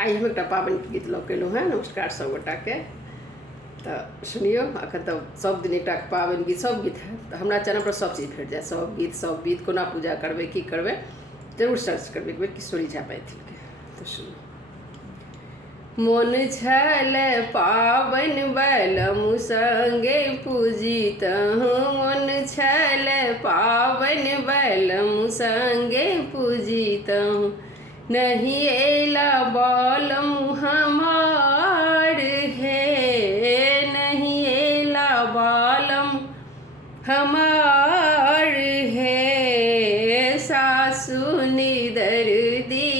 आई हम एक पाबन के गीत लौकेलूँ हैं। नमस्कार सब गोटा के। तो सुनियो अखन तो सब दिन एक पाबन गीत सब गीत है। तो हमारा चैनल पर सब चीज़ भेट जाए, सब गीत कोना पूजा करबे की करबे जरूर सर्च करबे किशोरी झा मैथिल के। तो सुनो। मन छल पाबन बैलमु संगे पूजितहु, मन छल पाबन बैलमु संगे पूजितहु, नहीं एला बालमु हमार है, नहीं एला बालमु हमार है। सासु निदर दी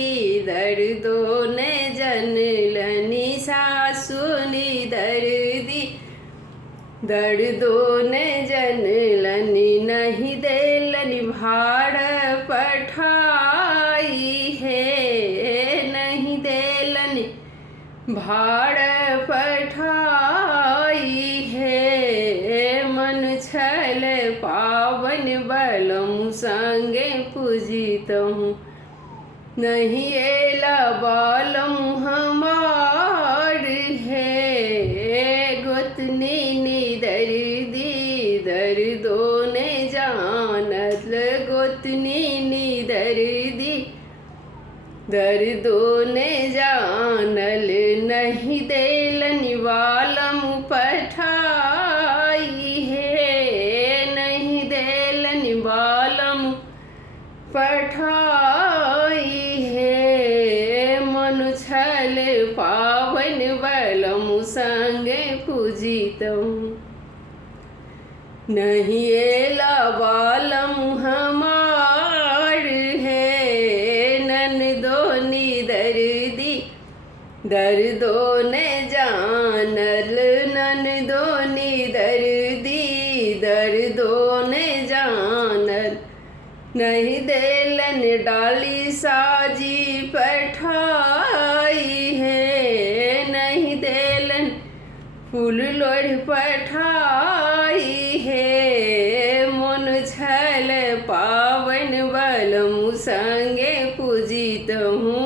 दर्दो ने जनलनी, सासु निदर दी दर्दो ने जनलनी, नहीं देलनी भाड़ पठाई है, नहीं देलनी भाड़ पठाई है। मन छल पावन बैलमु संगे पूजितहु, नहीं एला बालमु हमार है। गोतनी निदर दी दर्दो ने जानल, गोतनी निदर दी दर्दो ने जानल, नहीं देलनि बालमु पठाई है, नहीं देलनि बालमु पठाई है। मन छल पावन बैलमु संगे पूजितहु, नहीं एला बालमु हमार है। ननदो निदर दी दर्दो ने जानल, ननदो निदर दी दर्दो ने जानल, नहीं देलन डाली साजी पठाई है, नहीं देलन फूल लोढ़ पठाई है। मन छल पावन बैलमु संगे पूजितहु,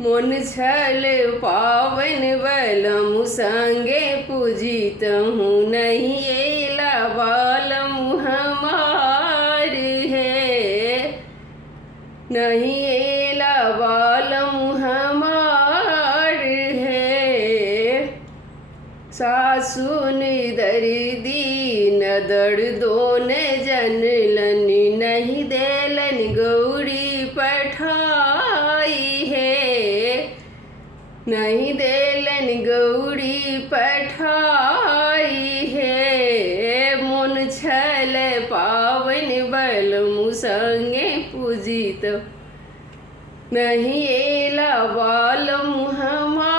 मन छल पावन बैलमु संगे पूजितहु, नहीं एला बालमु हमार है, नहीं एला बालमु हमार है। सासु निदर दीन दर्दो ने जनलनि, नहीं देलनि गौरी पठाई है, नहीं देलनि गौरी पठाई है। मन छल पावन बैलमु संगे पूजितहु, नहीं एला बालमु हमार